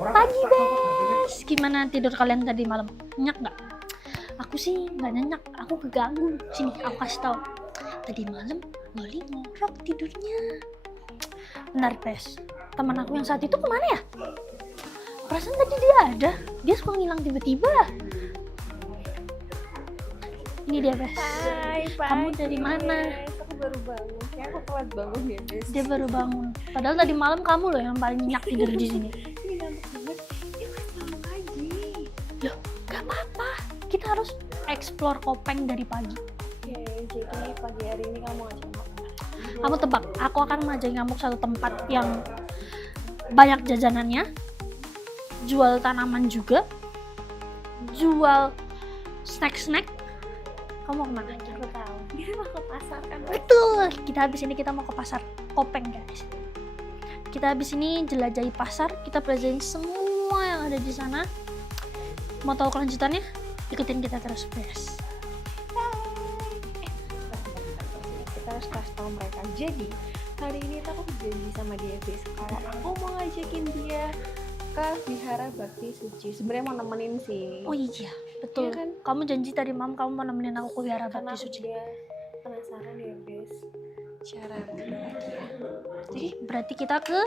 Pagi bes, gimana tidur kalian tadi malam? Nyenyak nggak? Aku sih nggak nyenyak, aku keganggu. Sini aku kasih tahu. Tadi malam Loli ngorok tidurnya. Benar bes, teman aku yang saat itu kemana ya? Perasaan tadi dia ada, dia suka ngilang tiba-tiba. Ini dia bes. Hai, Kamu dari mana? Aku baru bangun. Kayak aku telat bangun ya, Bes. Dia baru bangun. Padahal tadi malam kamu loh yang paling nyenyak tidur di sini. Ini ngantuk banget. Ini kan malam pagi. Loh, gak apa-apa. Kita harus explore Kopeng dari pagi. Oke, jadi pagi hari ini kamu ngajak aku. Kamu tebak, aku akan mengajak kamu ke satu tempat yang banyak jajanannya, jual tanaman juga, jual snack-snack. Kamu mau kemana? Aku tahu. Dia mau ke pasar kan? Betul. Kita habis ini kita mau ke pasar Kopeng guys. Kita habis ini jelajahi pasar, kita pelajarin semua yang ada di sana. Mau tahu kelanjutannya? Ikutin kita terus guys. Kita harus kasih tahu mereka. Jadi hari ini tuh aku janji sama dia, Bes. Kalau aku mau ngajakin dia ke Vihara Bakti Suci. Sebenarnya mau nemenin sih. Oh iya, betul. Iya kan? Kamu janji tadi malam kamu mau nemenin aku ke Vihara Karena Bakti aku Suci. juga penasaran ya, Bes. Cara bahagia. Jadi berarti kita ke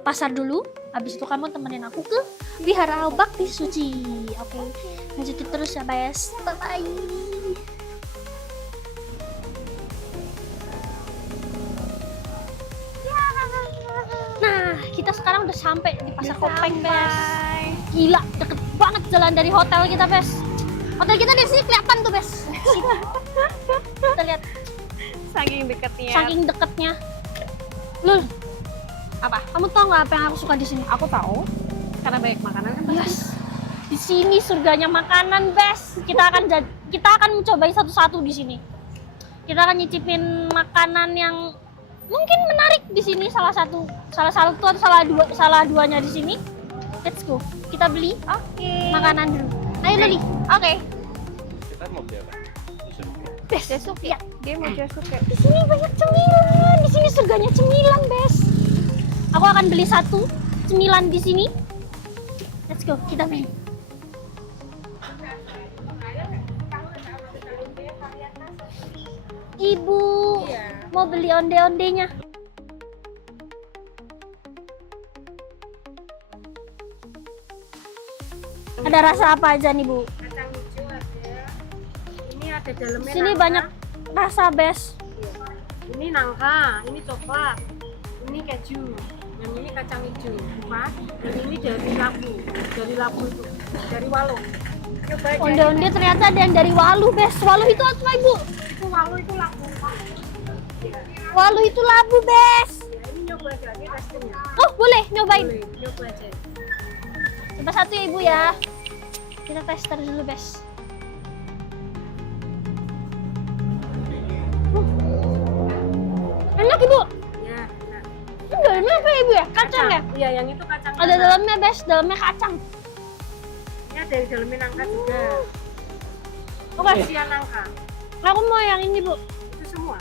pasar dulu, habis itu kamu temenin aku ke Vihara Bakti Suci. Oke. Lanjutin terus ya, Bes. Bye bye. Nah, kita sekarang udah sampai di pasar Kopeng, Bes. Gila, deket banget jalan dari hotel kita, Bes. Hotel kita di sini kelihatan tuh, Bes. Sini. Kita lihat Saking deketnya. saking deketnya. Lul, Apa? kamu tahu nggak apa yang aku suka di sini? Aku tahu. Karena banyak makanan kan. Yes. Di sini surganya makanan, Bes. Kita akan mencobain satu-satu di sini. Kita akan nyicipin makanan yang mungkin menarik di sini, salah satu atau salah duanya di sini. Let's go. Kita beli Oke. makanan dulu. Ayo Loli. Oke. Kita mau beli apa? Bes. Jasuke. Ya. Dia mau Jasuke. Di sini banyak cemilan. Di sini surganya cemilan, Bes. Aku akan beli satu cemilan di sini. Let's go. Kita beli. Ibu, mau beli onde-ondenya. Ada rasa apa aja nih, Bu? Kacang hijau ada. Ini ada dalamnya. Sini nangka. banyak rasa, Bes. Ini nangka, ini coklat, ini keju, yang ini kacang hijau, Mas. Dan ini dari labu itu, dari Walu. Coba aja. Onde-onde ternyata ada yang dari Walu, Bes. Walu itu apa, Ibu? Itu Walu itu labu. Walu itu labu, Bes. Ya, ini nyoba aja, ini testingnya. Oh, boleh nyobain. Boleh, nyoba aja. Coba satu ya, Ibu ya. Kita tester dulu, Bes. Enak, Ibu. Ya, nah. Ini dalamnya apa ya, Ibu ya? Kacang ya? Iya, yang itu kacang. Ada dalamnya, Bes. Dalamnya kacang. Ini ada di dalamnya nangka juga. Oke, Isian nangka. aku mau yang ini, Bu. Itu semua.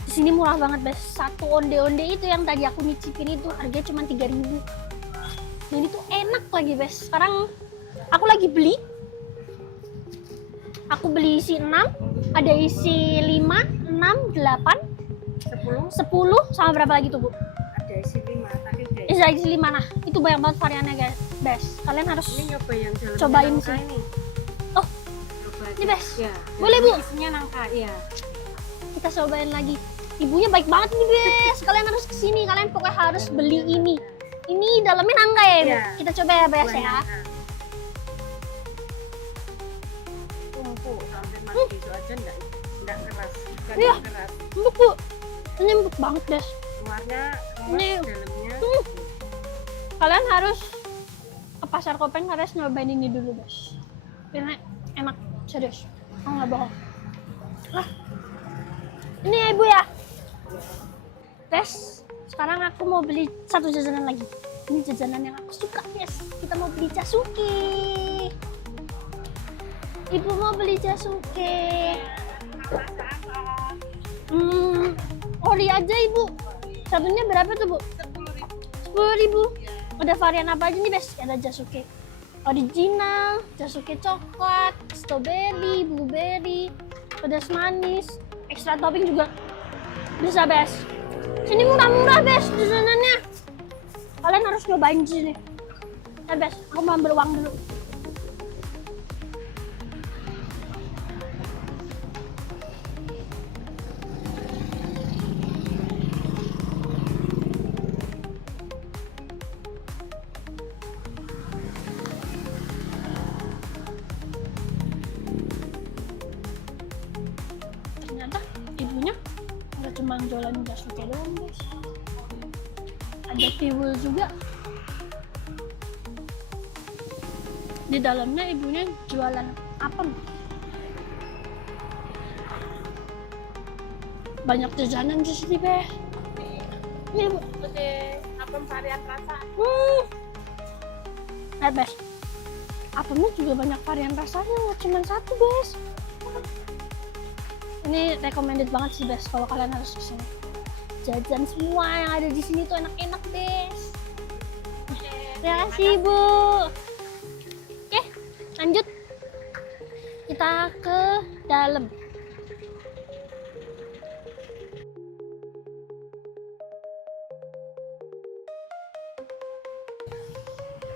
Di sini murah banget, Bes. Satu onde-onde itu yang tadi aku nyicipin itu harganya cuma 3.000. Dan itu enak lagi, Bes. Sekarang aku lagi beli. Aku beli isi 6, ada isi 5, 6, 8, 10 10, sama berapa lagi tuh, Bu? ada isi 5 tadi udah. Isi 5, nah. Itu banyak banget variannya, guys. Bes. Kalian harus Ini nyoba yang dalamnya Cobain nangka sih. ini. Oh, Coba aja. ini, Bes. Ya. Boleh, ini Bu? Isinya nangka, iya. kita cobain lagi. Ibunya baik banget nih, Bes. Kalian harus kesini. Kalian pokoknya harus beli ini. Ini dalamnya nangka ya, Ibu? Iya. Kita coba ya, Bes ya. Tumpuk sampai mati itu aja enggak keras. Enggak Iya. keras. Empuk, Bu. Ini empuk banget, Bes. Luarnya Ini. dalamnya. Kalian harus ke pasar Kopeng, harus nyobain ini dulu, Bes. Ini enak, serius. Aku nggak bohong. Nah, ini ya, Ibu ya. Bes, sekarang aku mau beli satu jajanan lagi. Ini jajanan yang aku suka, Bes. Kita mau beli jasuke. Ibu mau beli jasuke. Ori aja, Ibu. Satunya berapa tuh, Bu? 10.000. Ada varian apa aja nih, Bes? Ada Jasuke original, Jasuke coklat, strawberry, blueberry, pedas manis, ekstra topping juga bisa, Bes. Sini murah-murah, Bes, jajanannya. Kalian harus nyobain di sini. Ya, Bes, aku mau ambil uang dulu. Ternyata ibunya nggak cuma jualan Jasuke doang, guys. Ada tiwul juga. Di dalamnya ibunya jualan apem. Banyak jajanan di sini, Beh. Ini, Bu. Apem varian rasa. Lihat, Bes. Apemnya juga banyak varian rasanya, nggak cuma satu, Bes. Ini recommended banget sih, Bes, kalau kalian harus kesini. Jajan semua yang ada di sini tuh enak-enak, Bes. Terima kasih, Bu. Oke, lanjut. Kita ke dalam.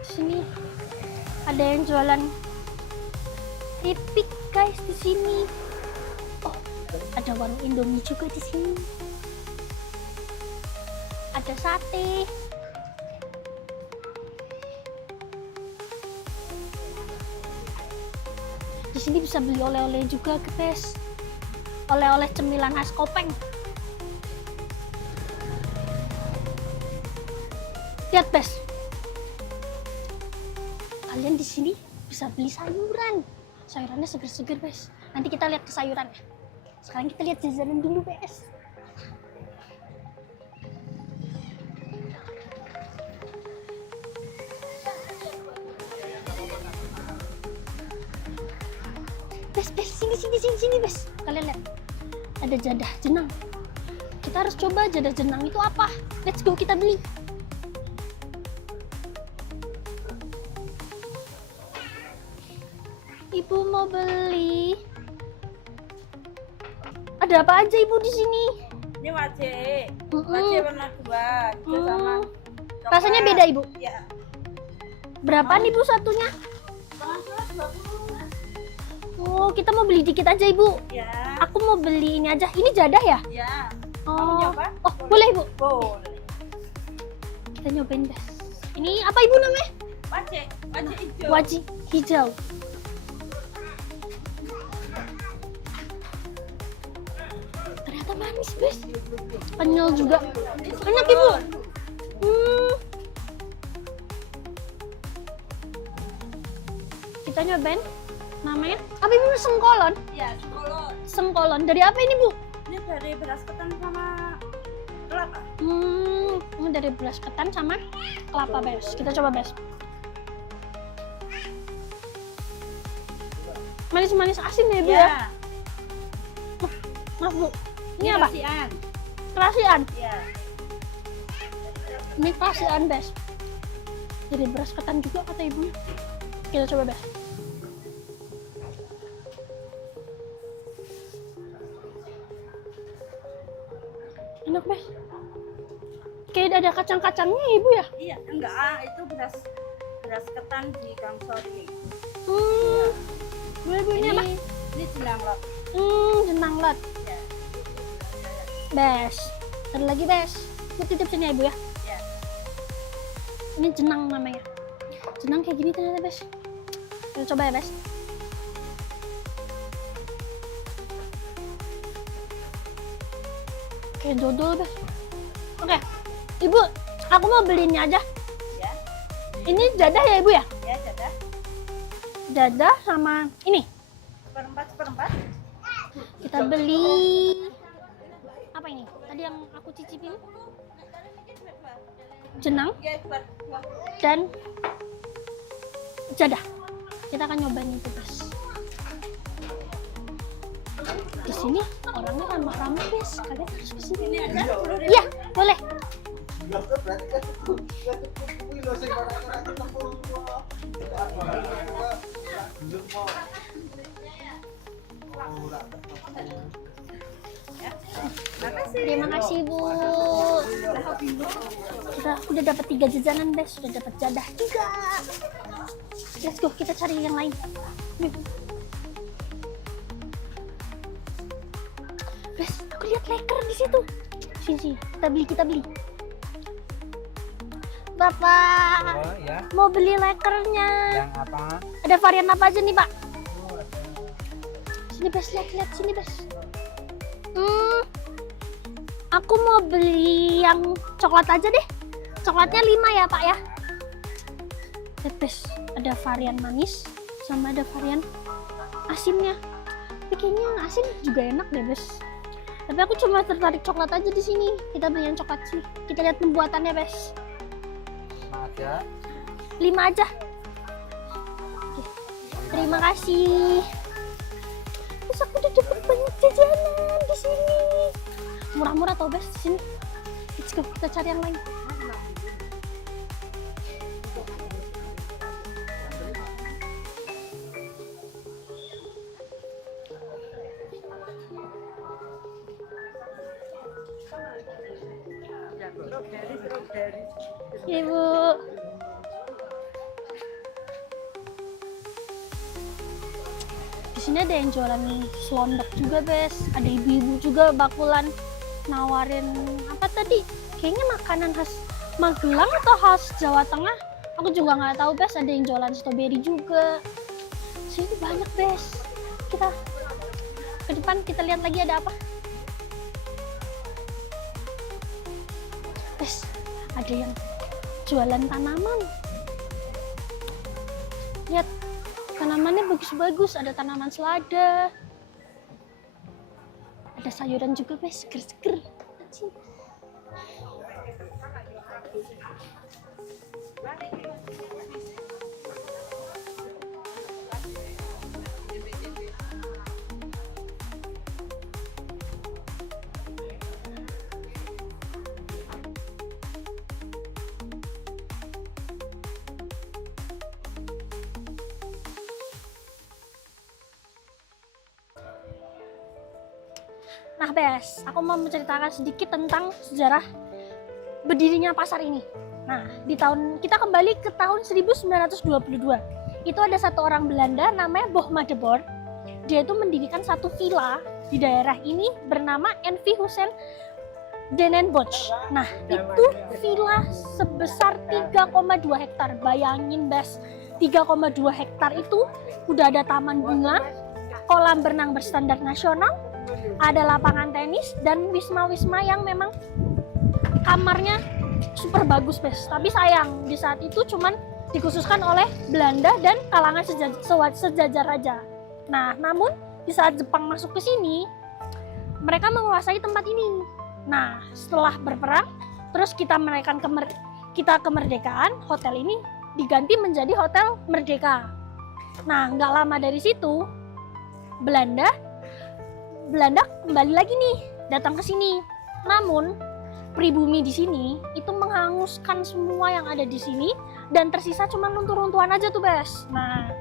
Di sini ada yang jualan keripik, guys, di sini. Oh, ada warung Indomie juga di sini. Ada sate. Di sini bisa beli oleh-oleh juga, guys. Oleh-oleh cemilan khas Kopeng. Lihat, Bes. Kalian di sini bisa beli sayuran. Sayurannya seger-seger, Bes. Nanti kita lihat ke sayurannya. Sekarang kita lihat jajanan dulu, Bes. Bes, sini, Bes. Kalian lihat. Ada jadah jenang. Kita harus coba jadah jenang itu apa. Let's go, kita beli. Ibu mau beli. Ada apa aja, Ibu, di sini? Ini wajib, Mm-mm. wajib warna 2, itu sama coklat. Rasanya beda, Ibu. Ya. Berapaan, Ibu, satunya? Oh, kita mau beli dikit aja, Ibu. Ya. Aku mau beli ini aja. Ini jadah ya? Ya. Mau Oh, nyoba? oh, boleh, Ibu. Boleh. Kita nyobain, Bes. Ini apa, Ibu, namanya? Wajib, wajib hijau. Wajib hijau. Ternyata manis, Bes. Kenyal juga. Enak, Ibu. Kita nyobain. Namanya apa, Ibu? Sengkolon. Ya, sekolot. Sengkolon. Dari apa ini, Bu? Ini dari beras ketan sama kelapa. Ini dari beras ketan sama kelapa, Bes. Kita coba, Bes. Manis-manis asin ya, Ibu, ya? Ya. Maaf, Bu. Ini apa? Kasihan. Kerasian. Ya. Ini kerasian, Bes. Jadi beras ketan juga kata ibunya. Kita coba, Bes. Enak, Bes. Kayak ada kacang-kacangnya, Ibu, ya? Iya, enggak, itu beras ketan di Gangsor ini. Boleh, Bu, ini apa? Ini jenanglot. Jenang lot. Ya. Bes. Ada lagi, Bes. Bu, titip sini ya, Ibu, ya? Ya. Ini jenang namanya. Jenang kayak gini ternyata, Bes. Kita coba ya, Bes. Kayak dodol, Bes. Oke. Ibu, aku mau beli ini aja. Ya. Ini jadah ya, Ibu, ya? Ya, dadah. Jadah sama ini. Seperempat. Kita beli apa ini? Tadi yang aku cicipin jenang Ya, dua. dan jadah. Kita akan nyobain itu, Bes. Di sini orangnya ramah-ramah, Bes. Kalian harus kesini. Ini ada 10.000. Iya, boleh. Berarti kan loh sing barang-barang itu tempur semua. Belum mau. Terima kasih Bu. Udah dapat 3 jajanan Bes, sudah dapat jadah juga. Let's go, kita cari yang lain. Bes, aku lihat leker di situ. Sini, kita beli. Bapak, Oh ya, mau beli lekernya. yang apa? Ada varian apa aja nih Pak? Sini Bes, lihat sini Bes. Aku mau beli yang coklat aja deh. Coklatnya 5 ya Pak ya. Lihat Bes, ada varian manis sama ada varian asinnya. Tapi kayaknya yang asin juga enak deh Bes. Tapi aku cuma tertarik coklat aja di sini. Kita beli yang coklat sih. Kita lihat pembuatannya Bes. Aja. 5 aja. Oke. Terima kasih. Terus aku udah dapat banyak jajanan di sini. Murah-murah tau Bes di sini. Let's go, kita cari yang lain. Ibu. Di sini ada yang jualan selondok juga, Bes. Ada ibu-ibu juga bakulan nawarin apa tadi? Kayaknya makanan khas Magelang atau khas Jawa Tengah. Aku juga nggak tahu, Bes. Ada yang jualan stroberi juga. Sini banyak, Bes. Kita ke depan, kita lihat lagi ada apa. Bes, ada yang jualan tanaman. Lihat, tanamannya bagus-bagus. Ada tanaman selada. Ada sayuran juga, Bes, seger-seger. Nah, Bes, aku mau menceritakan sedikit tentang sejarah berdirinya pasar ini. Nah, kita kembali ke tahun 1922. Itu ada satu orang Belanda namanya Bochma de Boer. Dia itu mendirikan satu villa di daerah ini bernama N.V. Husen Denenbosch. Nah, itu villa sebesar 3,2 hektar. Bayangin, Bes, 3,2 hektar itu udah ada taman bunga, kolam berenang berstandar nasional, ada lapangan tenis, dan wisma-wisma yang memang kamarnya super bagus, Bes. Tapi sayang, di saat itu cuman dikhususkan oleh Belanda dan kalangan sejajar raja. Nah, namun di saat Jepang masuk ke sini, mereka menguasai tempat ini. Nah, setelah berperang, terus kita kemerdekaan, hotel ini diganti menjadi Hotel Merdeka. Nah, nggak lama dari situ, Belanda kembali lagi nih datang ke sini. Namun pribumi di sini itu menghanguskan semua yang ada di sini dan tersisa cuma runtuh-runtuhan aja tuh, Bes. Nah,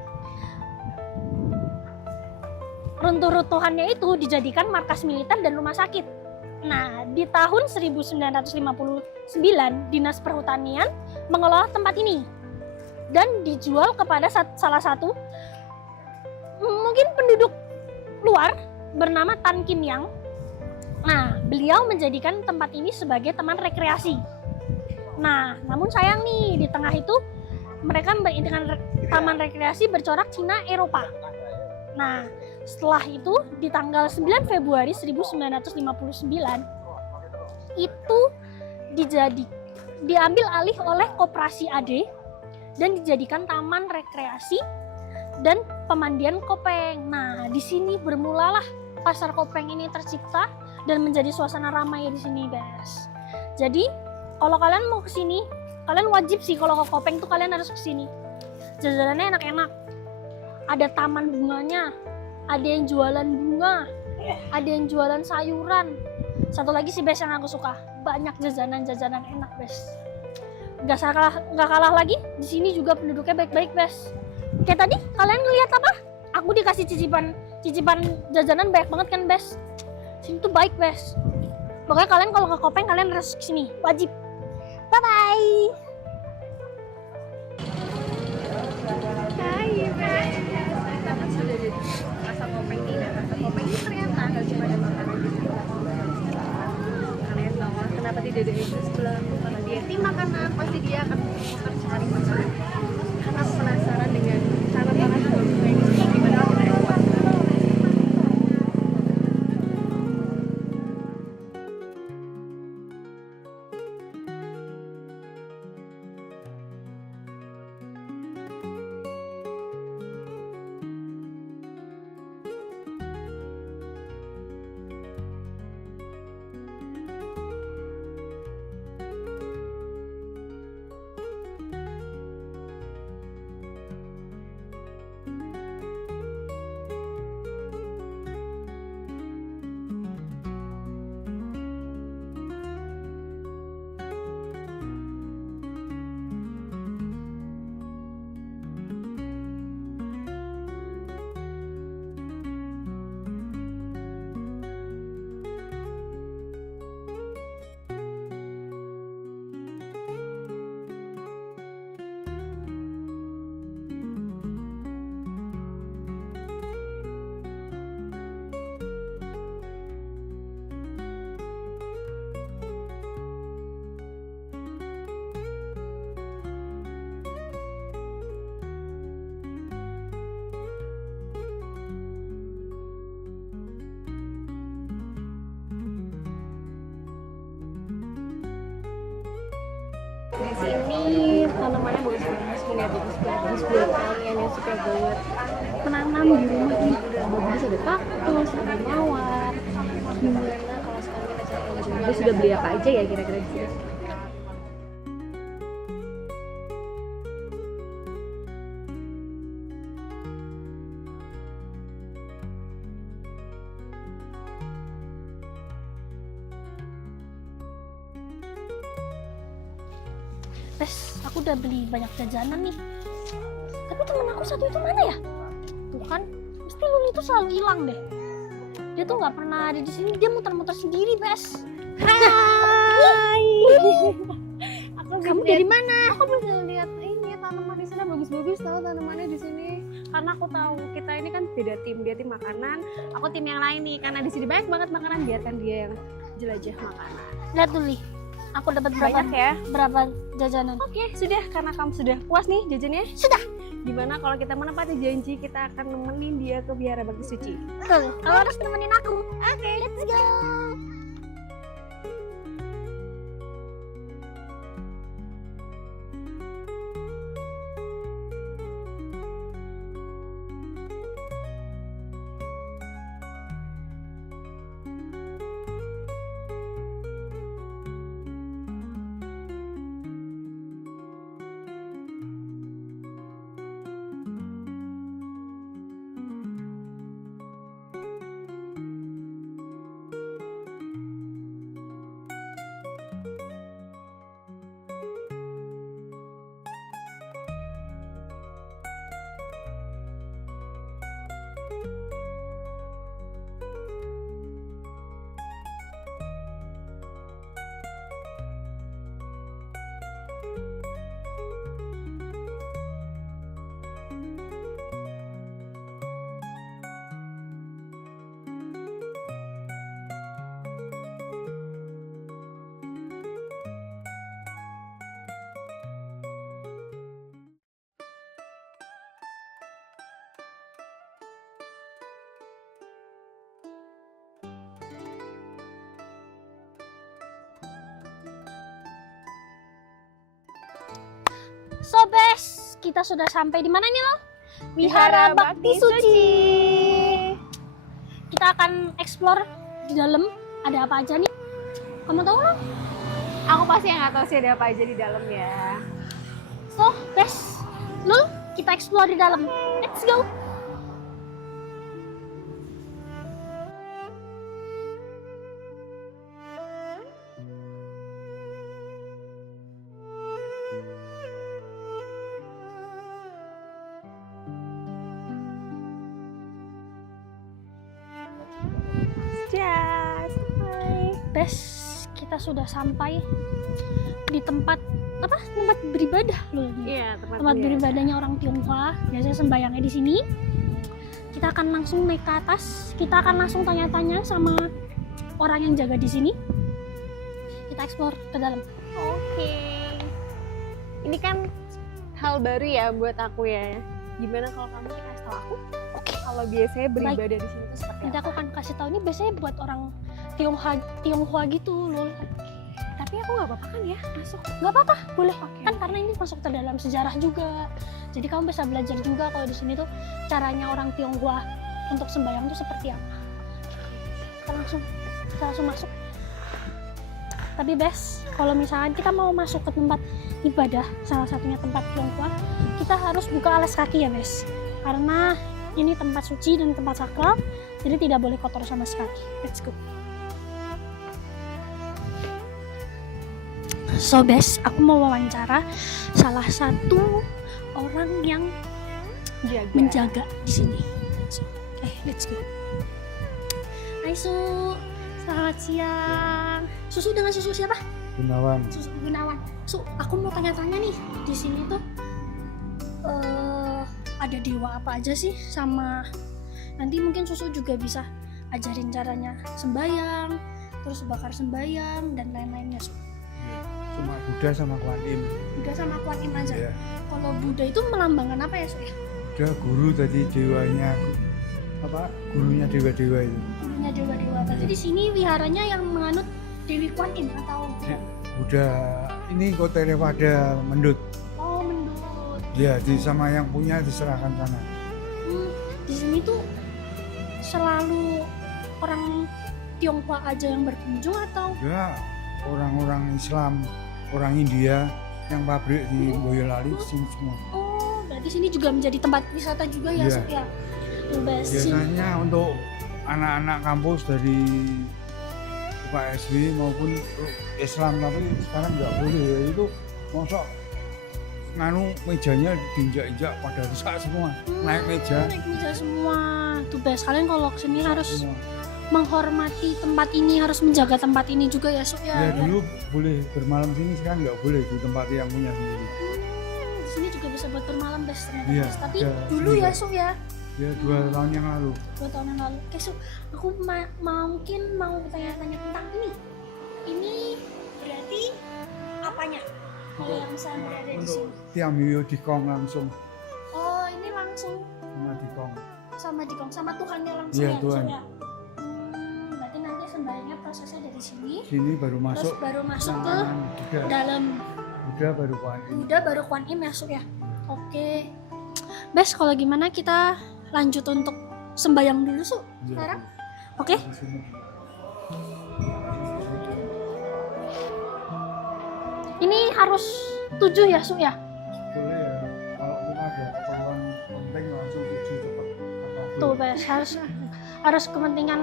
runtuh-runtuhannya itu dijadikan markas militer dan rumah sakit. Nah, di tahun 1959 Dinas Perhutanian mengelola tempat ini dan dijual kepada salah satu mungkin penduduk luar bernama Tan Kim Yang. Nah, beliau menjadikan tempat ini sebagai taman rekreasi. Nah, namun sayang nih, di tengah itu mereka dengan taman rekreasi bercorak Cina Eropa. Nah, setelah itu di tanggal 9 Februari 1959 itu diambil alih oleh Koperasi AD dan dijadikan taman rekreasi dan pemandian Kopeng. Nah, di sini bermulalah pasar Kopeng ini tercipta dan menjadi suasana ramai di sini, Bes. Jadi, kalau kalian mau ke sini, kalian wajib sih kalau ke Kopeng tuh kalian harus ke sini. Jajanannya enak-enak. Ada taman bunganya, ada yang jualan bunga, ada yang jualan sayuran. Satu lagi sih, Bes, yang aku suka, banyak jajanan-jajanan enak, Bes. Nggak kalah lagi. Di sini juga penduduknya baik-baik, Bes. Kayak tadi kalian ngeliat apa? Aku dikasih cicipan jajanan banyak banget kan, Bes. Sini tuh baik, Bes. Pokoknya kalian kalau ke Kopeng kalian harus kesini, wajib. Bye bye. Hai Bes, kita kan sudah di Rasa Kopeng nih. Dan Rasa Kopeng ini ternyata nggak cuma ada makanan di sini. Kalian tahu kenapa tidak ada itu sebelah? Karena dia tim makanan, pasti dia akan mencari makanan. Karena aku penasaran dengan cara-cara Kopeng gimana kita buat. Di sini tanamannya bagus-bagus, punya bagus-bagus buat kalian yang suka buat menanam di rumah ini. Bagus, ada kaktus, ada mawar. Gimana kalau sekarang kita cari yang bagus? Sudah beli apa aja ya kira-kira di sini? Bes, aku udah beli banyak jajanan nih. Tapi temen aku satu itu mana ya? Tuh kan, mesti Luli tuh selalu hilang deh. Dia tuh nggak pernah ada di sini. Dia muter-muter sendiri, Bes. Hai. Kamu dari mana? Aku bisa lihat ini tanaman di sana bagus-bagus, tahu tanamannya di sini. Karena aku tahu kita ini kan beda tim, dia tim makanan, aku tim yang lain nih. Karena di sini banyak banget makanan, biarkan dia yang jelajah makanan. Lihat Luli. Aku dapat berapa? Banyak ya. Berapa jajanan? Oke, sudah karena kamu sudah puas nih jajannya. Sudah. Gimana kalau kita menepati janji kita akan nemenin dia ke Biara Bakti Suci? Betul. Kamu harus nemenin aku. Oke, let's go. Sobes, kita sudah sampai di mana nih lo? Wihara Bakti Suci. Kita akan explore di dalam ada apa aja nih. Kamu tahu lo? Aku pasti nggak tahu sih ada apa aja di dalam ya. So, Bes, Lul, kita explore di dalam. Let's go. Bes, kita sudah sampai di tempat tempat beribadah loh. Iya, Tempat beribadahnya orang Tionghoa. Biasanya sembayangnya di sini. Kita akan langsung naik ke atas. Kita akan langsung tanya-tanya sama orang yang jaga di sini. Kita explore ke dalam. Oke. Ini kan hal baru ya buat aku ya. Gimana kalau kamu kasih tahu aku? Oke. Kalau biasanya beribadah di sini tuh seperti Nanti apa? aku akan kasih tahu, ini biasanya buat orang Tionghoa gitu loh. Tapi aku nggak apa-apa kan ya masuk? Nggak apa-apa, boleh. Oke. Kan karena ini masuk ke dalam sejarah juga. Jadi kamu bisa belajar juga kalau di sini tuh caranya orang Tionghoa untuk sembahyang tuh seperti apa. Kita langsung masuk. Tapi Bes, kalau misalkan kita mau masuk ke tempat ibadah, salah satunya tempat Tionghoa, kita harus buka alas kaki ya Bes. Karena ini tempat suci dan tempat sakral, jadi tidak boleh kotor sama sekali. Let's go. So Bes, aku mau wawancara salah satu orang yang menjaga di sini. So, let's go. Hai Su, selamat siang. Susu dengan susu siapa? Gunawan. Susu Gunawan. Su, aku mau tanya-tanya nih, di sini tuh ada dewa apa aja sih? Sama nanti mungkin Susu juga bisa ajarin caranya sembayang, terus bakar sembayang dan lain-lainnya. Su. Cuma Buddha sama Kuan Im. Buddha sama Kuan Im aja. Ya. Kalau Buddha itu melambangkan apa ya Su? Buddha guru tadi dewanya gurunya dewa-dewa itu. Gurunya dewa-dewa. Berarti di sini wiharanya yang menganut Dewi Kuan Im atau Buddha ini kota Theravada Mendut. oh mendut. Ya, sama yang punya diserahkan sana. Di sini tuh selalu orang Tionghoa aja yang berkunjung atau Ya, orang-orang Islam, orang India yang pabrik di Boyolali di sini semua. oh berarti sini juga menjadi tempat wisata juga ya Iya. Su, ya. Besi. Biasanya untuk anak-anak kampus dari UKSW maupun Islam, tapi sekarang nggak boleh ya, itu mosok nganu mejanya diinjak-injak pada rusak semua, naik meja Naik meja semua. Tuh Bes, kalian kalau kesini harus semua. menghormati tempat ini, harus menjaga tempat ini juga ya Su Ya ya. dulu boleh bermalam sini, sekarang nggak boleh di tempat yang punya sendiri. Di sini juga bisa buat bermalam Bes ternyata. Iya, Bes. Tapi ya, dulu sini, ya Bes. Su ya. Ya 2 tahun yang lalu. 2 tahun yang lalu. Oke Su, aku mungkin mau tanya-tanya tentang ini. Ini berarti apanya? Kalau yang saya berada di Untuk sini. Tiam Hiyo Dikong langsung Oh, ini langsung sama Dikong. sama Tuhannya langsung Iya, ya, Su, Tuhan. ya? Berarti nanti sembahyangnya prosesnya dari sini, Sini baru terus masuk. baru masuk ke Buddha. dalam Buddha baru Kuan Im. Buddha baru Kuan Im masuk ya. Oke. Bes, kalau gimana kita lanjut untuk sembahyang dulu Su Iya. sekarang? Oke. Di sini. Ini harus 7 ya Su ya? Boleh ya, kalau kita ada keperluan penting langsung tuju cepat. Tuh Bes, harus kepentingan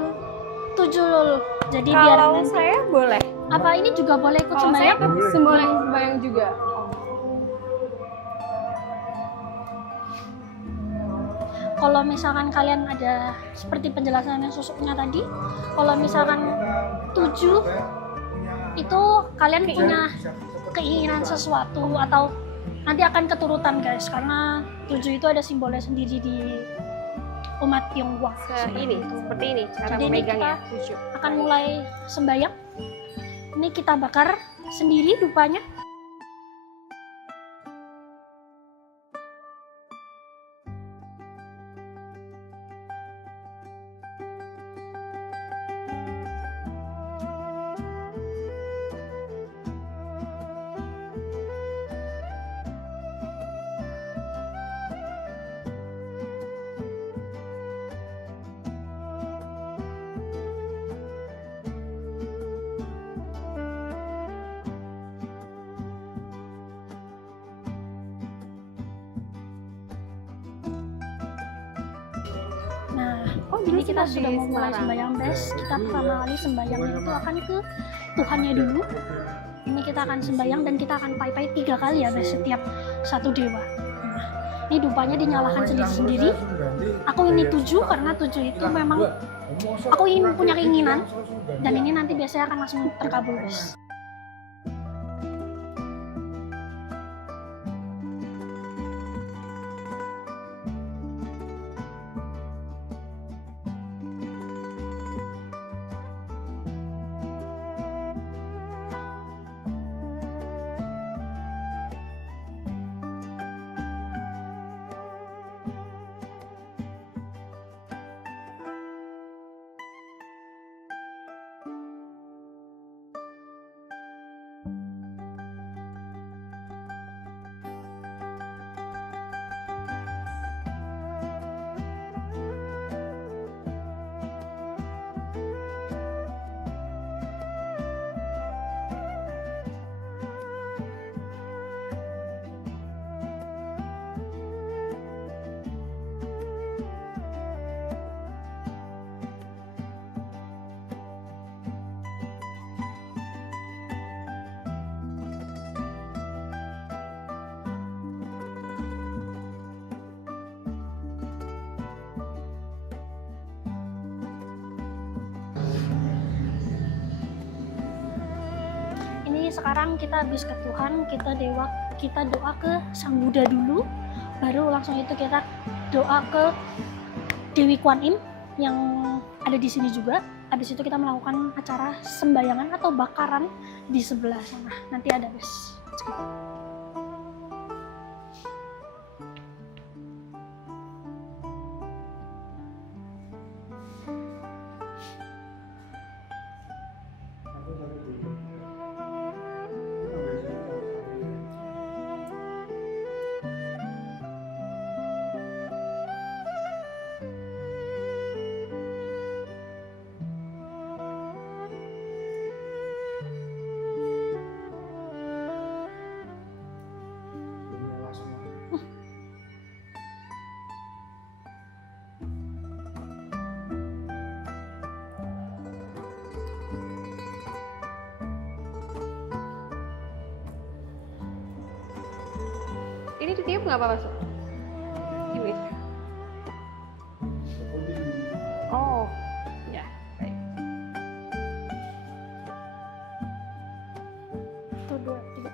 7 lul. Jadi biar Kalau nanti saya boleh. apa ini juga boleh ikut Kalau saya sembahyang? Boleh. sembahyang juga. Kalau misalkan kalian ada seperti penjelasan yang Susuknya tadi, kalau misalkan 7 itu kalian punya keinginan sesuatu atau nanti akan keturutan guys, karena 7 itu ada simbolnya sendiri di umat Tionghoa. Ini seperti ini cara Jadi ini memegangnya. Akan mulai sembahyang. Ini kita bakar sendiri dupanya. Nah, ini kita sudah mau mulai sembahyang Bes. Kita pertama kali sembahyangnya itu akan ke Tuhannya dulu. Ini kita akan sembahyang dan kita akan pai-pai 3 kali ya Bes setiap satu dewa. Nah, Ini dupanya dinyalakan sendiri-sendiri. Aku ini 7 karena 7 itu memang aku ingin punya keinginan, dan ini nanti biasanya akan langsung terkabul, guys. Ini sekarang kita habis ke Tuhan, kita doa ke Sang Buddha dulu, baru langsung itu kita doa ke Dewi Kwan Im yang ada di sini juga. Habis itu kita melakukan acara sembayangan atau bakaran di sebelah sana. Nanti ada, guys. Let's go. Ini ditiup nggak apa-apa, Sob? Ini. Oh, ya, baik. 1, 2, 3.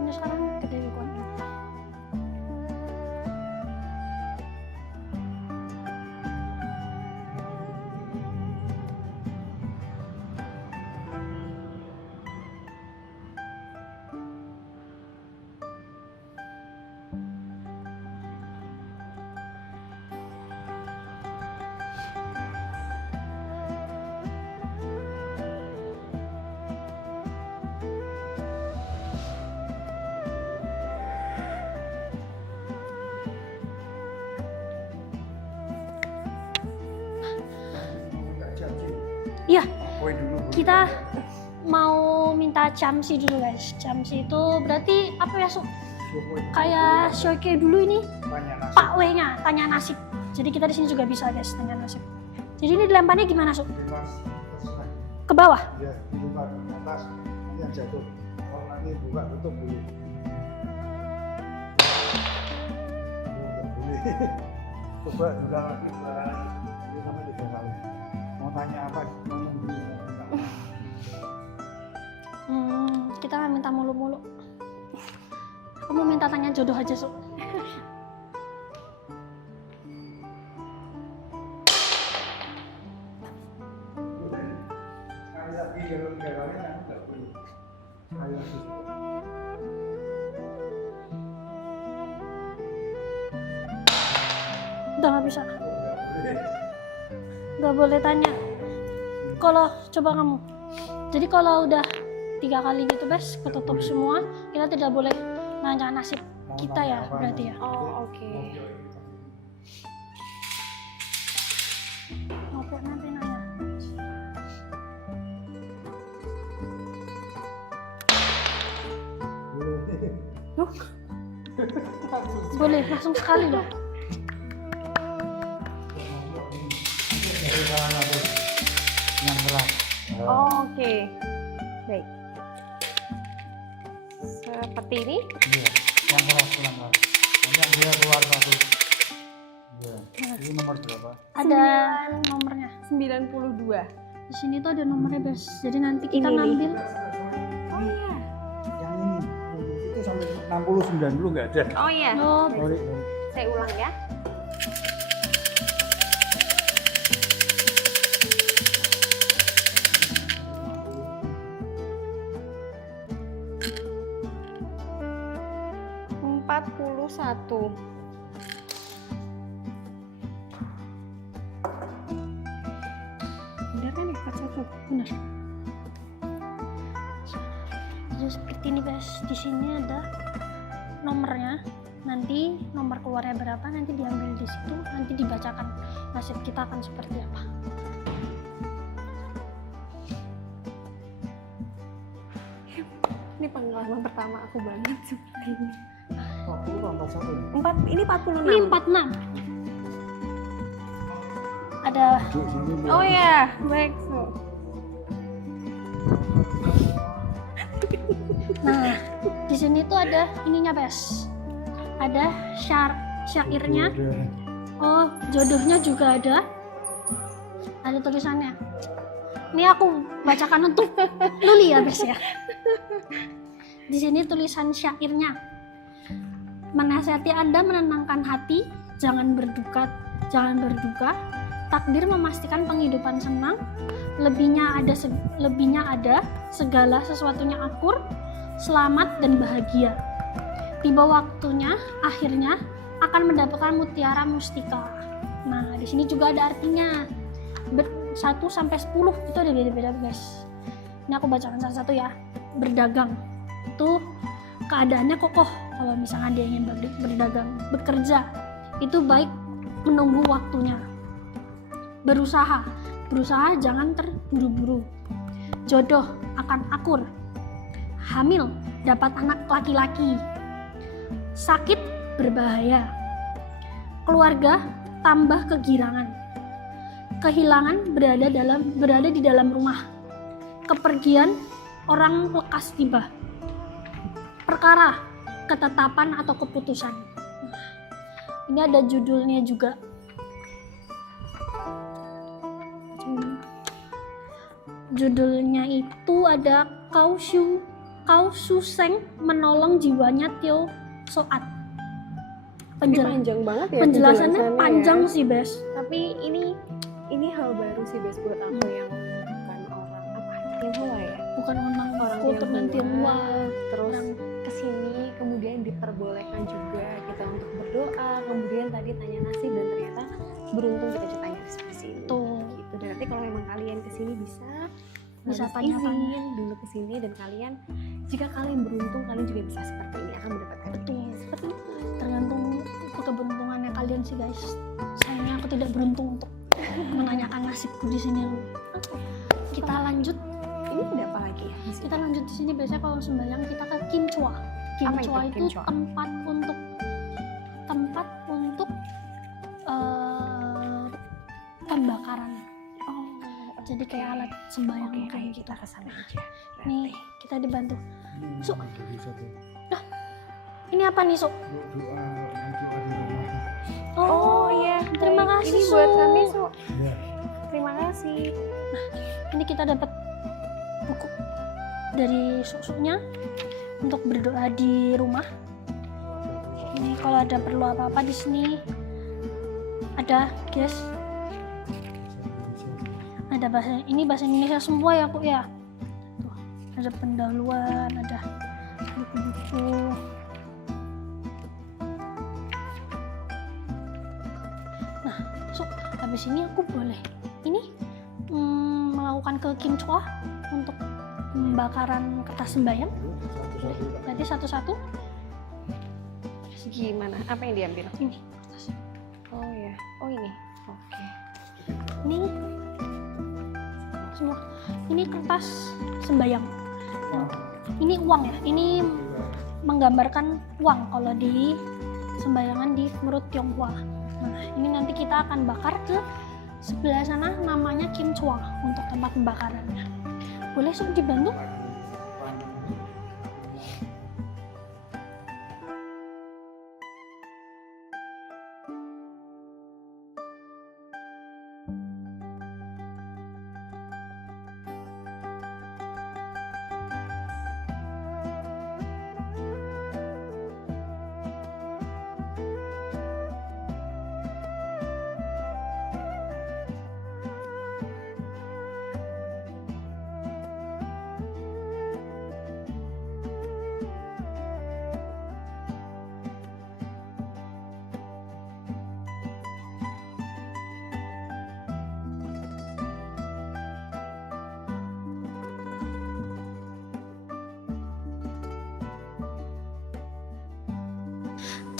Ini sekarang ke Dewi Kwan Im. Iya, kita mau minta camsi dulu, guys. Camsi itu berarti apa ya, Su? Kayak Shoke dulu ini Pak W-nya, tanya nasib. Jadi kita di sini juga bisa, guys, tanya nasib. Jadi ini dilemparnya gimana, Su? Ke bawah? Ya, dibuka ke atas, nanti yang jatuh. Kalau nanti buka tutup boleh. Boleh. Coba juga lagi ini sampai 3 kali. Mau tanya apa? Mau nunggu. Kita nggak minta mulu-mulu. Aku mau minta tanya jodoh aja, Su. Sekali lagi kalau 3 kali aku nggak boleh. Sekali lagi. Udah nggak bisa. Nggak boleh tanya. Kalau coba kamu. Jadi kalau udah 3 kali gitu, Bes, ketutup semua, kita tidak boleh nanya nasib kita ya, berarti ya. Oh, oke. Apa nanti nanya? Boleh, langsung sekali loh. Yang keras. Oh, oke. Baik. Seperti ini. Iya, yang keras. Nanti yang dia keluar satu. Iya. Ini nomor berapa? Ada nomornya. 92. Di sini tuh ada nomornya, Bes. Jadi nanti kita Ini nih. ngambil. Oh iya. Yang ini. Itu sampai 60 90 nggak ada. Oh iya. Oh, Sorry. Saya ulang ya. Empat puluh satu. Benar kan ya, 41? benar. Jadi seperti ini, Bes. Di sini ada nomornya. Nanti nomor keluarnya berapa nanti diambil di situ, nanti dibacakan nasib kita akan seperti apa. Ini pengalaman pertama aku banget seperti ini. 40 tambah 1. Ini 46. Ini 46. Ada Duduk sini. Oh ya, baik. So. nah, di sini tuh ada ininya, Bes. Ada syairnya. Oh, jodohnya juga ada. Ada tulisannya. Ini aku bacakan untuk Luli ya, Bes ya. Di sini tulisan syairnya. Menasihati Anda menenangkan hati, jangan berduka. Takdir memastikan penghidupan senang, lebihnya ada, segala sesuatunya akur, selamat dan bahagia. Tiba waktunya, akhirnya akan mendapatkan mutiara mustika. Nah, di sini juga ada artinya. 1 sampai 10 itu ada beda-beda, guys. Ini aku bacakan satu-satu ya. Berdagang itu keadaannya kokoh kalau misalnya dia ingin berdagang. Bekerja itu baik menunggu waktunya. Berusaha jangan terburu-buru. Jodoh akan akur. Hamil dapat anak laki-laki. Sakit berbahaya. Keluarga tambah kegirangan. Kehilangan berada di dalam rumah. Kepergian orang lekas tiba. Perkara ketetapan atau keputusan. Ini ada judulnya juga. Judulnya itu ada Kau Suseng menolong jiwanya Tio Soat. Panjang banget ya. Penjelasannya penjelasannya panjang ya. sih, Bes. Tapi ini hal baru sih, Bes, buat aku yang bukan orang apa Tionghoa ya. Bukan orang kultur dan Tionghoa. Tionghoa. Terus Orang kesini kemudian diperbolehkan juga kita untuk berdoa, kemudian tadi tanya nasib dan ternyata beruntung kita tanya di sini. Tuh. Gitu. Dan nanti kalau memang kalian kesini bisa harus tanya-tanya. izin dulu kesini, dan kalian jika kalian beruntung kalian juga bisa seperti ini, akan mendapatkan ini seperti itu. tergantung keberuntungannya kalian sih, guys. Sayangnya aku tidak beruntung untuk menanyakan nasibku di sini. Kita lanjut. Ini ada apa lagi ya? Kita lanjut di sini. Biasanya kalau sembahyang kita ke Kimchua. Apa Kimchua itu itu Kimchua? tempat untuk pembakaran. Oh, Jadi kayak alat sembahyang oke, kayak ayo gitu. kita kesana aja. Nih, kita dibantu. Su. Jadi satu. Ini apa nih, Su? Doa di rumah. Oh iya, terima baik. kasih, Ini Su. buat kami, Su. Ya. Terima kasih. Ini kita dapat buku dari susuknya untuk berdoa di rumah. Ini kalau ada perlu apa-apa di sini ada, guys. Ada bahasa Indonesia semua ya, Bu ya. Tuh, ada pendahuluan, ada buku-buku. Nah, so habis ini aku boleh ini melakukan ke Kim Chwa untuk pembakaran kertas sembahyang. Berarti satu-satu. Gimana? Apa yang diambil? Ini kertas. Oh ya. Oh ini. Oke. Ini semua. Ini kertas sembahyang. Ini uang ya. Ini menggambarkan uang kalau di sembayangan di menurut Tionghoa. Nah, ini nanti kita akan bakar ke sebelah sana, namanya Kim Chwa untuk tempat pembakarannya. Boleh Sob dibantu?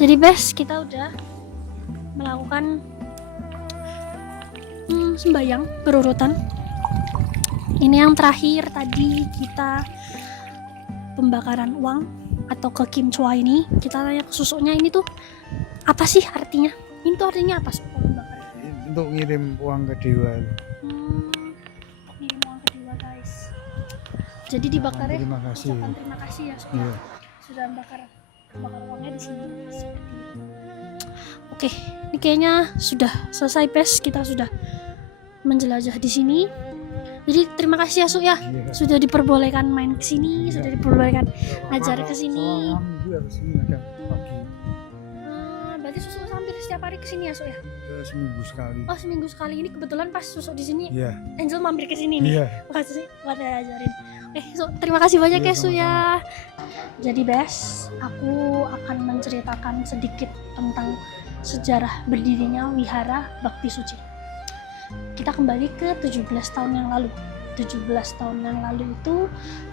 Jadi Bes, kita udah melakukan sembayang berurutan. Ini yang terakhir tadi kita pembakaran uang atau ke Kim Chwa ini. Kita tanya ke susuknya ini tuh apa sih artinya? Ini tuh artinya apa sih pembakaran? Untuk ngirim uang ke dewa. Ini uang kedua guys. Jadi dibakarnya Terima kasih. ucapan terima kasih ya Sob. Iya. Sudah bakar uangnya di sini seperti itu. Oke, ini kayaknya sudah selesai Bes. Kita sudah menjelajah di sini. Jadi terima kasih ya Su ya. Iya. Sudah diperbolehkan main ke sini, Iya. sudah diperbolehkan ngajar ke sini. Alhamdulillah ke sini ada pagi. Berarti Susu hampir setiap hari ke sini ya Su ya? Seminggu sekali. Oh, seminggu sekali. Ini kebetulan pas Susu di sini, Iya. Angel mampir ke sini nih. Iya. Makasih buat ajarin. Su, terima kasih banyak Iya, ya Su ya. Jadi Bes, aku akan menceritakan sedikit tentang sejarah berdirinya Wihara Bakti Suci. Kita kembali ke 17 tahun yang lalu. 17 tahun yang lalu itu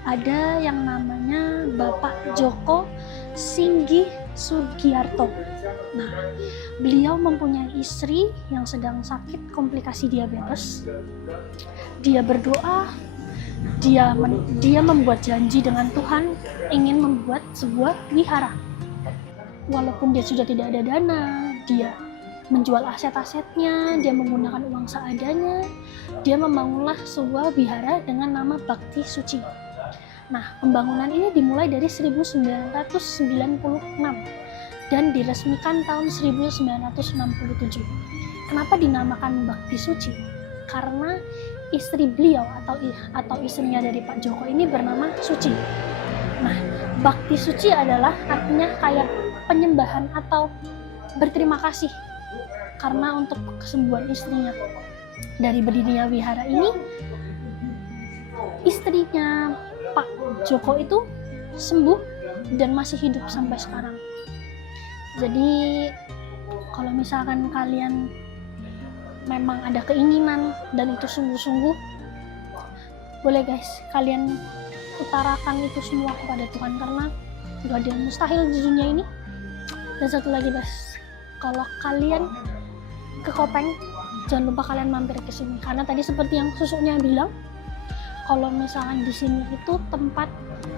ada yang namanya Bapak Joko Singgi Sugiarto. Nah, beliau mempunyai istri yang sedang sakit komplikasi diabetes. Dia berdoa, dia membuat janji dengan Tuhan ingin membuat sebuah wihara. Walaupun dia sudah tidak ada dana, dia menjual aset-asetnya, dia menggunakan uang seadanya, dia membangunlah sebuah wihara dengan nama Bakti Suci. Nah, pembangunan ini dimulai dari 1996 dan diresmikan tahun 1967. Kenapa dinamakan Bakti Suci? Karena istri beliau atau istrinya dari Pak Joko ini bernama Suci. Nah, Bakti Suci adalah artinya kayak penyembahan atau berterima kasih karena untuk kesembuhan istrinya. Dari berdirinya wihara ini, istrinya Pak Joko itu sembuh dan masih hidup sampai sekarang. Jadi kalau misalkan kalian memang ada keinginan dan itu sungguh-sungguh, boleh guys, kalian utarakan itu semua kepada Tuhan karena gak ada yang mustahil di dunia ini. Dan satu lagi guys, kalau kalian ke Kopeng, jangan lupa kalian mampir ke sini karena tadi seperti yang susuknya bilang, kalau misalkan di sini itu tempat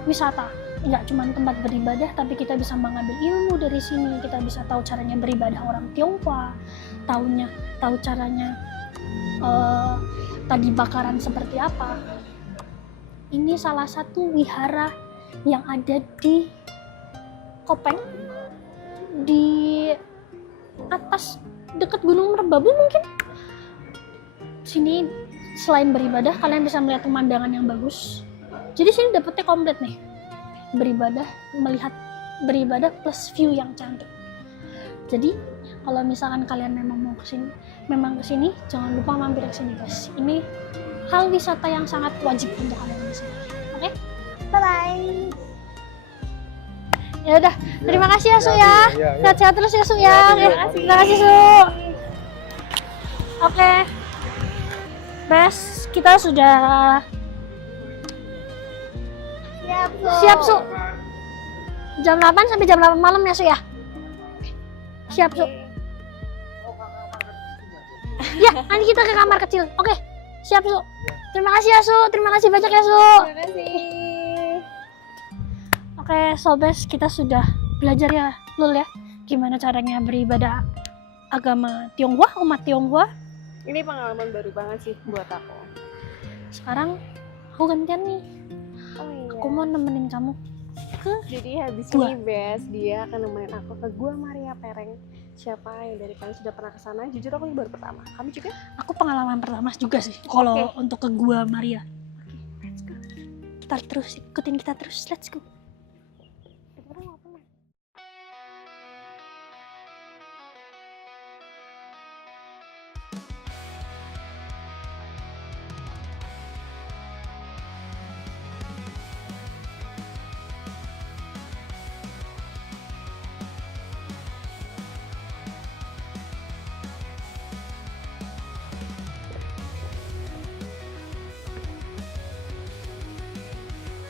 wisata, nggak cuma tempat beribadah, tapi kita bisa mengambil ilmu dari sini. Kita bisa tahu caranya beribadah orang Tionghoa, tahu caranya tadi bakaran seperti apa. Ini salah satu wihara yang ada di Kopeng, di atas dekat Gunung Merbabu mungkin. Sini selain beribadah kalian bisa melihat pemandangan yang bagus. Jadi sini dapetnya komplit nih. Beribadah plus view yang cantik. Jadi kalau misalkan kalian memang kesini, jangan lupa mampir ke sini guys. Ini hal wisata yang sangat wajib untuk kalian di sini. Oke? Bye bye. Ya udah, terima kasih ya Su ya. Sehat-sehat terus ya Su ya. Terima kasih Su. Oke. Bes, kita sudah siap Su. Jam 8 sampai jam 8 malam ya Su ya. Siap Su. Ya, nanti kita ke kamar kecil. Oke, siap Su. Terima kasih ya Su. Terima kasih banyak ya Su. Terima kasih. Oke, Sobes, kita sudah belajar ya, Lul ya, gimana caranya beribadah agama Tionghoa, umat Tionghoa. Ini pengalaman baru banget sih buat aku. Sekarang aku gantian nih, Oh iya. aku mau nemenin kamu ke Jadi habis Gua. ini Bes, dia akan nemenin aku ke Gua Maria Pereng. Siapa yang dari kalian sudah pernah ke sana? Jujur aku ini baru pertama. Kamu juga? aku pengalaman pertama juga sih, kalau Oke. untuk ke Gua Maria. Oke, let's go. Kita terus ikutin kita terus, let's go.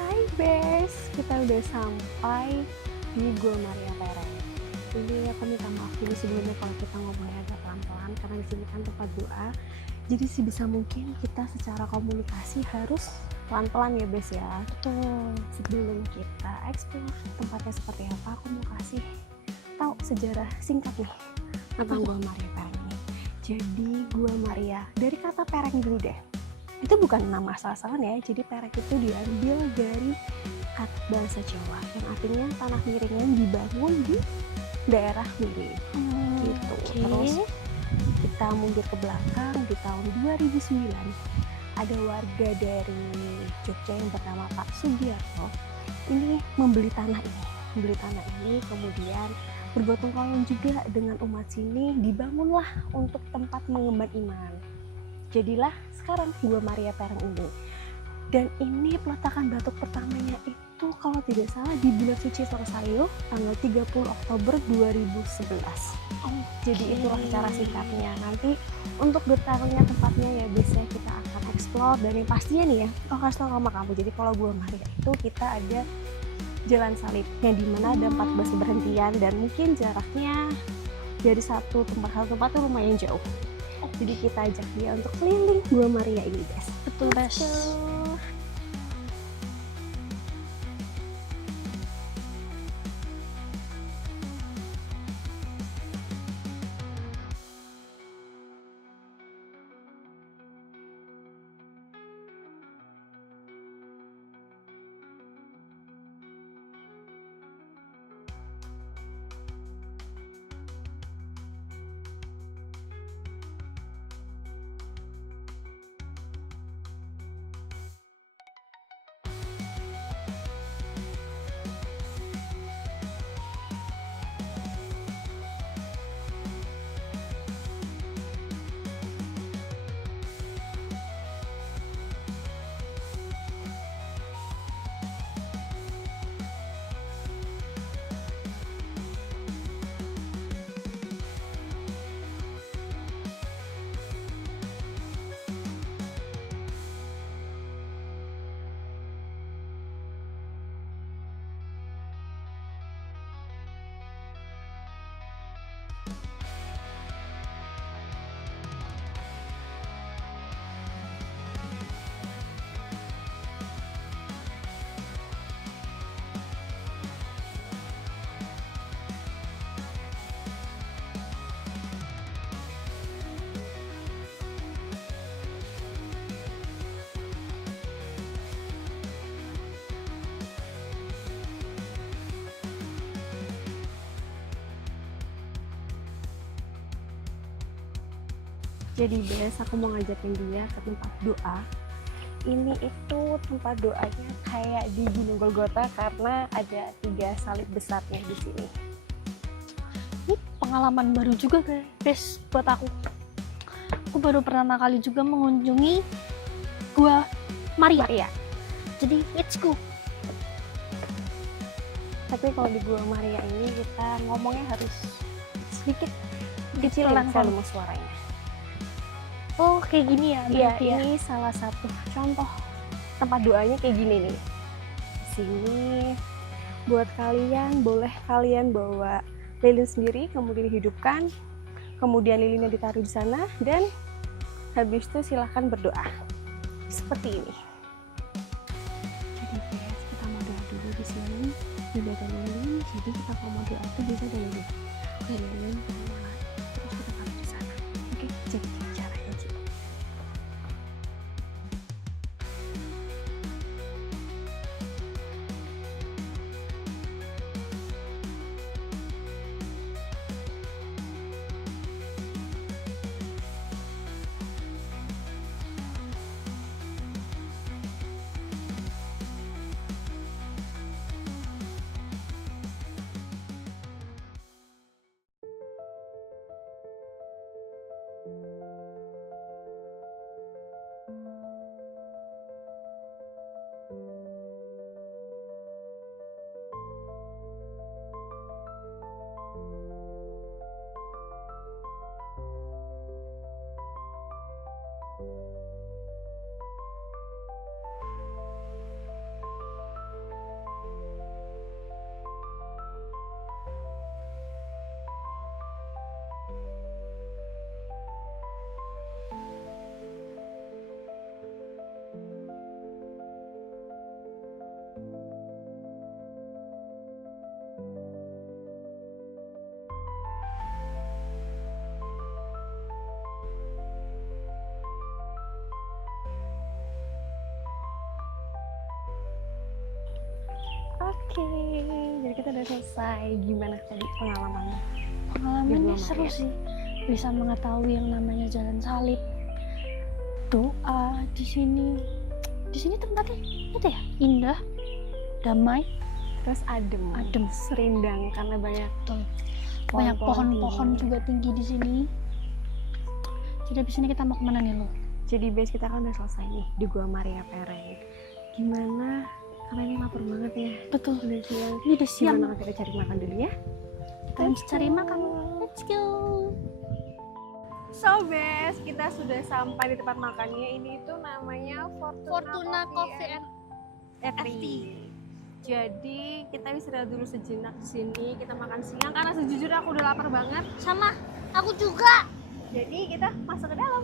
Hai Bes, kita udah sampai di Gua Maria Pereng. Ini aku minta maaf dulu sebelumnya kalau kita ngomongnya agak pelan-pelan karena di sini kan tempat doa. Jadi sebisa mungkin kita secara komunikasi harus pelan-pelan ya Bes ya. Betul. Sebelum kita explore tempatnya seperti apa, aku mau kasih tahu sejarah singkat nih tentang Gua Maria Pereng ini. Jadi Gua Maria dari kata Pereng dulu deh. Itu bukan nama asal-asalan ya. Jadi Pereng itu diambil dari kata bahasa Jawa yang artinya tanah miring yang dibangun di daerah miring. Gitu. Oke. Terus kita mundur ke belakang di tahun 2009 ada warga dari Jogja yang bernama Pak Sugiarto ini membeli tanah ini kemudian bergotong royong juga dengan umat sini, dibangunlah untuk tempat mengemban iman. Jadilah sekarang Gua Maria Pereng ini. Dan ini peletakan batu pertamanya itu kalau tidak salah di bulan suci Sorsario tanggal 30 Oktober 2011. Jadi itulah cara singkatnya. Nanti untuk detailnya tempatnya ya biasanya kita akan explore, dan yang pastinya nih ya, aku kasih tau sama kamu. Jadi kalau Gua Maria itu kita ada jalan salib yang dimana ada 14 berhentian dan mungkin jaraknya dari satu tempat ke tempat tuh lumayan jauh. Jadi kita ajak dia untuk keliling Gua Maria ini guys. Betul, Bes. Jadi Bes, aku mau ngajakin dia ke tempat doa. Ini itu tempat doanya kayak di Gunung Golgota karena ada 3 salib besarnya di sini. Ini pengalaman baru juga guys buat aku. Aku baru pertama kali juga mengunjungi Gua Maria. Maria. Jadi let's go. Tapi kalau di Gua Maria ini kita ngomongnya harus sedikit kecilin Pelan-pelan. volume suaranya. Oh kayak gini ya? Iya, berarti ya? ini salah satu contoh tempat doanya kayak gini nih. Di sini buat kalian, boleh kalian bawa lilin sendiri, kemudian dihidupkan, kemudian lilinnya ditaruh di sana, dan habis itu silahkan berdoa. Seperti ini. Jadi guys, kita mau doa dulu di sini. Udah ada lilin, jadi kita kalau mau doa itu bisa ada lilin. Oke, lilin, terus kita taruh di sana. Oke, jadi caranya gitu. Oke, jadi kita udah selesai. Gimana tadi pengalamannya? Pengalamannya Di Gua seru Maria. sih. Bisa mengetahui yang namanya jalan salib, doa di sini. Di sini tempatnya itu ya indah, damai, Terus adem, Adem. serindang karena banyak betul. Banyak pohon-pohon tinggi. juga tinggi di sini. Jadi abis ini kita mau kemana nih lo? Jadi base kita kan udah selesai nih di Gua Maria Pereng. Gimana? Karena ini lapar banget ya. Betul. Udah siang. Ini udah siang. Gimana kita cari makan dulu ya? Kita harus cari makan. Let's go. So bes, kita sudah sampai di tempat makannya. Ini itu namanya Fortuna Coffee and Eatery. Jadi kita istirahat dulu sejenak di sini. Kita makan siang karena sejujurnya aku udah lapar banget. Sama aku juga. Jadi kita masuk ke dalam.